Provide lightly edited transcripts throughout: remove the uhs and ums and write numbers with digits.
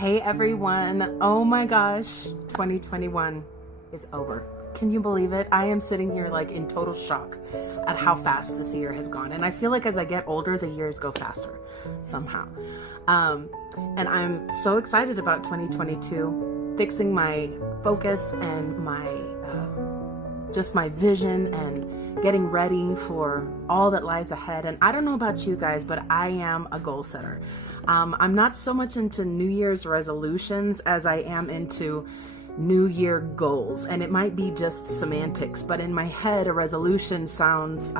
Hey everyone, oh my gosh, 2021 is over. Can you believe it? I am sitting here like in total shock at how fast this year has gone. And I feel like as I get older, the years go faster somehow. And I'm so excited about 2022, fixing my focus and my just my vision and getting ready for all that lies ahead. And I don't know about you guys, but I am a goal setter. I'm not so much into New Year's resolutions as I am into New Year goals. And it might be just semantics, but in my head, a resolution sounds,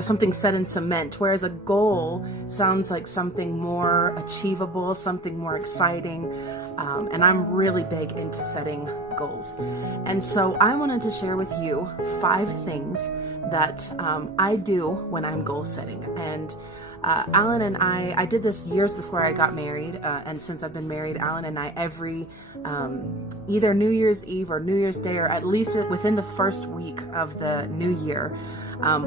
something set in cement, whereas a goal sounds like something more achievable, something more exciting. And I'm really big into setting goals. And so I wanted to share with you 5 things that I do when I'm goal setting. And Alan and I did this years before I got married. And since I've been married, Alan and I, every either New Year's Eve or New Year's Day, or at least within the first week of the new year,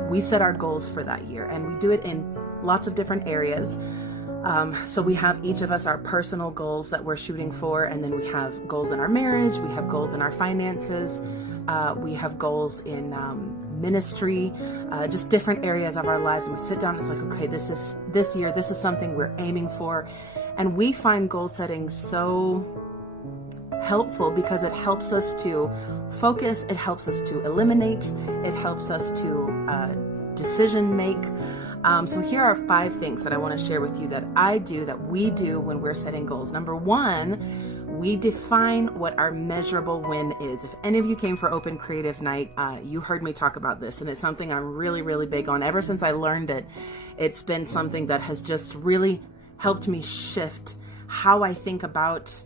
we set our goals for that year. And we do it in lots of different areas. So we have each of us our personal goals that we're shooting for, and then we have goals in our marriage, we have goals in our finances, we have goals in ministry, just different areas of our lives. And we sit down and it's like, okay, this year, this is something we're aiming for. And we find goal setting so helpful because it helps us to focus, it helps us to eliminate, it helps us to decision make. So here are 5 things that I want to share with you that we do when we're setting goals. Number 1, we define what our measurable win is. If any of you came for Open Creative Night, you heard me talk about this, and it's something I'm really, really big on. Ever since I learned it, it's been something that has just really helped me shift how I think about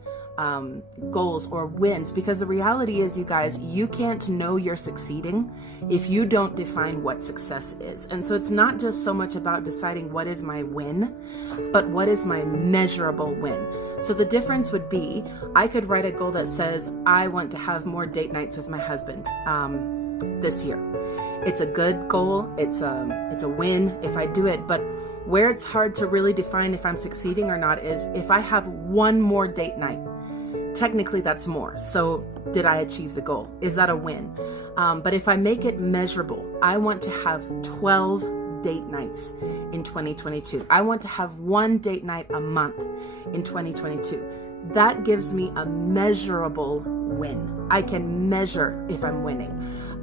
goals or wins, because the reality is, you guys, you can't know you're succeeding if you don't define what success is. And so it's not just so much about deciding what is my win, but what is my measurable win. So the difference would be, I could write a goal that says, I want to have more date nights with my husband this year. It's a good goal. It's a win if I do it. But where it's hard to really define if I'm succeeding or not is if I have one more date night. Technically that's more. So did I achieve the goal? Is that a win? But if I make it measurable, I want to have 12 date nights in 2022. I want to have 1 date night a month in 2022. That gives me a measurable win. I can measure if I'm winning.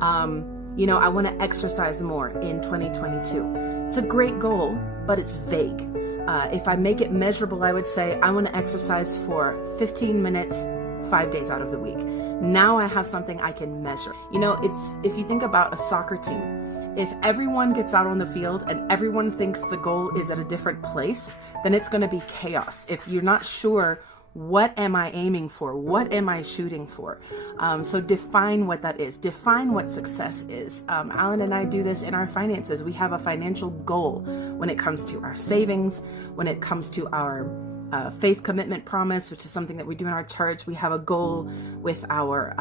I want to exercise more in 2022. It's a great goal, but it's vague. If I make it measurable, I would say I want to exercise for 15 minutes, 5 days out of the week. Now I have something I can measure. If you think about a soccer team, if everyone gets out on the field and everyone thinks the goal is at a different place, then it's going to be chaos. If you're not sure, what am I aiming for? What am I shooting for? So define what that is. Define what success is. Alan and I do this in our finances. We have a financial goal when it comes to our savings, when it comes to our faith commitment promise, which is something that we do in our church. We have a goal with our,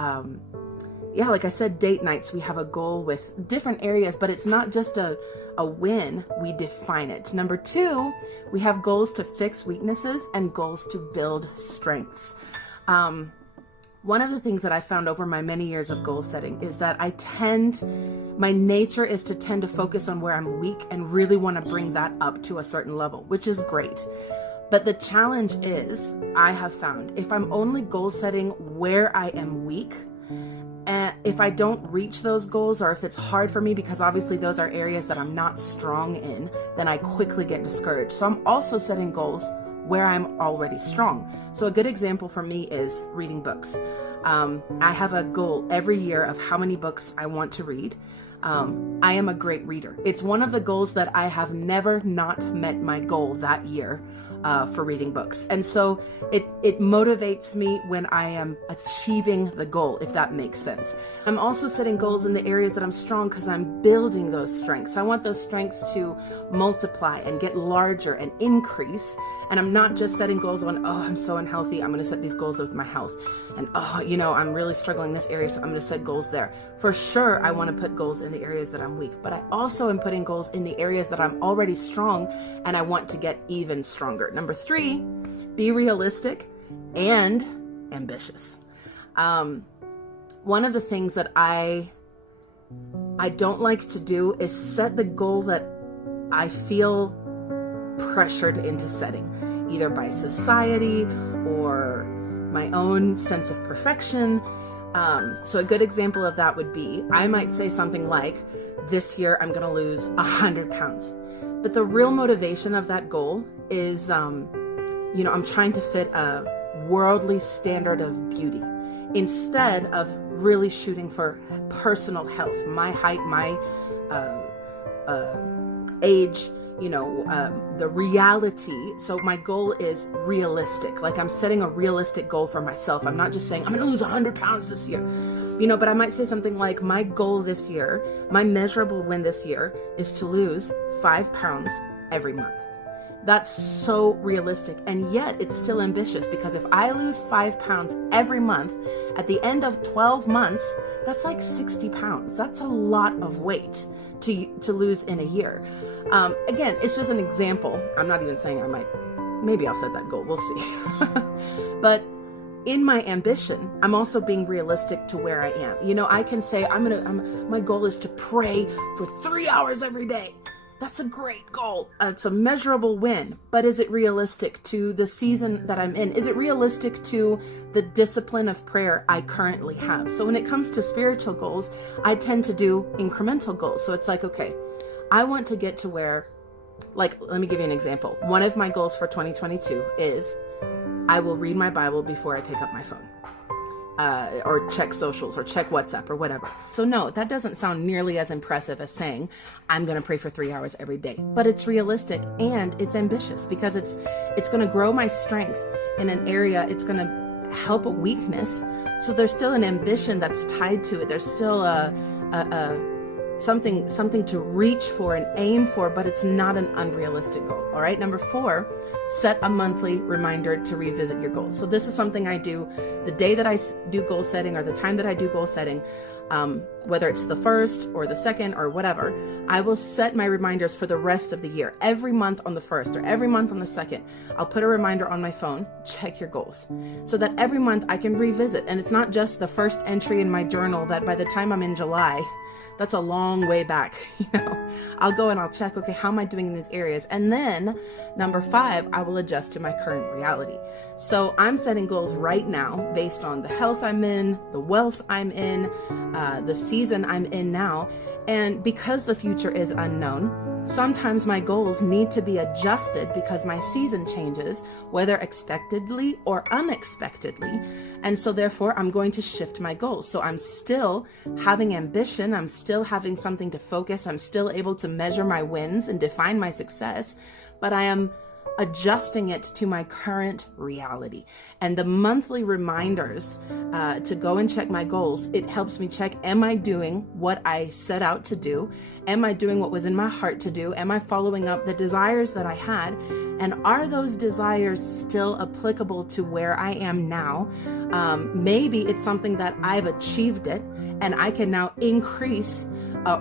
like I said, date nights. We have a goal with different areas, but it's not just a win, we define it. Number 2, we have goals to fix weaknesses and goals to build strengths. One of the things that I found over my many years of goal setting is that my nature is to tend to focus on where I'm weak and really want to bring that up to a certain level, which is great. But the challenge is, I have found, if I'm only goal setting where I am weak, and if I don't reach those goals, or if it's hard for me, because obviously those are areas that I'm not strong in, then I quickly get discouraged. So I'm also setting goals where I'm already strong. So a good example for me is reading books. I have a goal every year of how many books I want to read. I am a great reader. It's one of the goals that I have never not met my goal that year for reading books. And so it motivates me when I am achieving the goal, if that makes sense. I'm also setting goals in the areas that I'm strong because I'm building those strengths. I want those strengths to multiply and get larger and increase. And I'm not just setting goals on, I'm so unhealthy, I'm going to set these goals with my health. And, I'm really struggling in this area, so I'm going to set goals there. For sure, I want to put goals in the areas that I'm weak, but I also am putting goals in the areas that I'm already strong and I want to get even stronger. Number 3, be realistic and ambitious. One of the things that I don't like to do is set the goal that I feel pressured into setting, either by society or my own sense of perfection. So a good example of that would be, I might say something like, this year I'm going to lose 100 pounds. But the real motivation of that goal is, I'm trying to fit a worldly standard of beauty instead of really shooting for personal health, my height, my age, the reality. So my goal is realistic. Like, I'm setting a realistic goal for myself. I'm not just saying I'm going to lose 100 pounds this year, but I might say something like, my goal this year, my measurable win this year is to lose 5 pounds every month. That's so realistic. And yet it's still ambitious, because if I lose 5 pounds every month, at the end of 12 months, that's like 60 pounds. That's a lot of weight to lose in a year. Again, it's just an example. I'm not even saying maybe I'll set that goal. We'll see. But in my ambition, I'm also being realistic to where I am. I can say my goal is to pray for 3 hours every day. That's a great goal. It's a measurable win. But is it realistic to the season that I'm in? Is it realistic to the discipline of prayer I currently have? So when it comes to spiritual goals, I tend to do incremental goals. So it's like, okay, I want to get to where, let me give you an example. One of my goals for 2022 is I will read my Bible before I pick up my phone. Or check socials or check WhatsApp or whatever. So no, that doesn't sound nearly as impressive as saying I'm going to pray for 3 hours every day, but it's realistic and it's ambitious, because it's going to grow my strength in an area. It's going to help a weakness. So there's still an ambition that's tied to it. There's still something to reach for and aim for, but it's not an unrealistic goal. All right. Number 4, set a monthly reminder to revisit your goals. So this is something I do the day that I do goal setting, or the time that I do goal setting, whether it's the 1st or the 2nd or whatever. I will set my reminders for the rest of the year. Every month on the 1st or every month on the 2nd, I'll put a reminder on my phone, check your goals, so that every month I can revisit. And it's not just the first entry in my journal that by the time I'm in July, that's a long way back. I'll go and I'll check, okay, how am I doing in these areas? And then number 5, I will adjust to my current reality. So I'm setting goals right now based on the health I'm in, the wealth I'm in, the season I'm in now. And because the future is unknown, sometimes my goals need to be adjusted because my season changes, whether expectedly or unexpectedly. And so therefore, I'm going to shift my goals. So I'm still having ambition. I'm still having something to focus. I'm still able to measure my wins and define my success, but I am adjusting it to my current reality. And the monthly reminders to go and check my goals, it helps me check, am I doing what I set out to do? Am I doing what was in my heart to do? Am I following up the desires that I had? And are those desires still applicable to where I am now? Maybe it's something that I've achieved it and I can now increase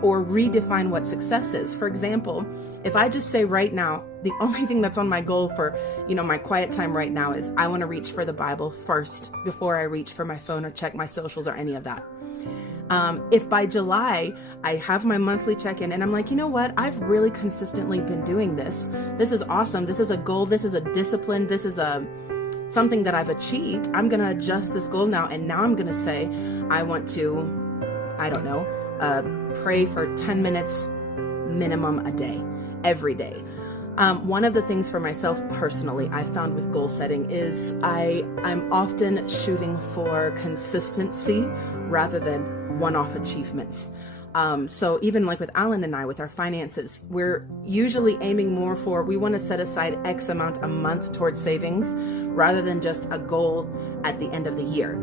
or redefine what success is. For example, if I just say right now, the only thing that's on my goal for, my quiet time right now is I want to reach for the Bible first before I reach for my phone or check my socials or any of that. If by July I have my monthly check-in and I'm like, you know what, I've really consistently been doing this. This is awesome. This is a goal. This is a discipline. This is something that I've achieved. I'm going to adjust this goal now. And now I'm going to say, I want to, pray for 10 minutes minimum a day, every day. One of the things for myself personally, I found with goal setting is I'm often shooting for consistency rather than one-off achievements. So even like with Alan and I, with our finances, we're usually aiming more for, we want to set aside X amount a month towards savings rather than just a goal at the end of the year.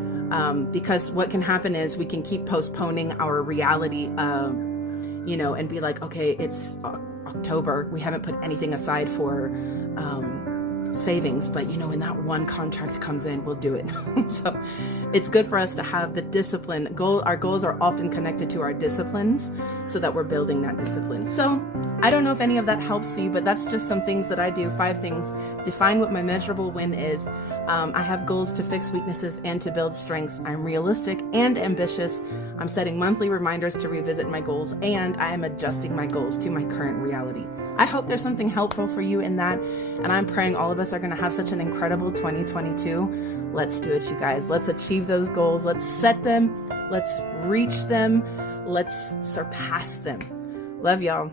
Because what can happen is we can keep postponing our reality, and be like, okay, it's October. We haven't put anything aside for savings, but you know, when that one contract comes in, we'll do it. So it's good for us to have the discipline. Our goals are often connected to our disciplines, so that we're building that discipline. So I don't know if any of that helps you, but that's just some things that I do. 5 things. Define what my measurable win is. I have goals to fix weaknesses and to build strengths. I'm realistic and ambitious. I'm setting monthly reminders to revisit my goals, and I am adjusting my goals to my current reality. I hope there's something helpful for you in that, and I'm praying all of us are going to have such an incredible 2022. Let's do it, you guys. Let's achieve those goals. Let's set them. Let's reach them. Let's surpass them. Love y'all.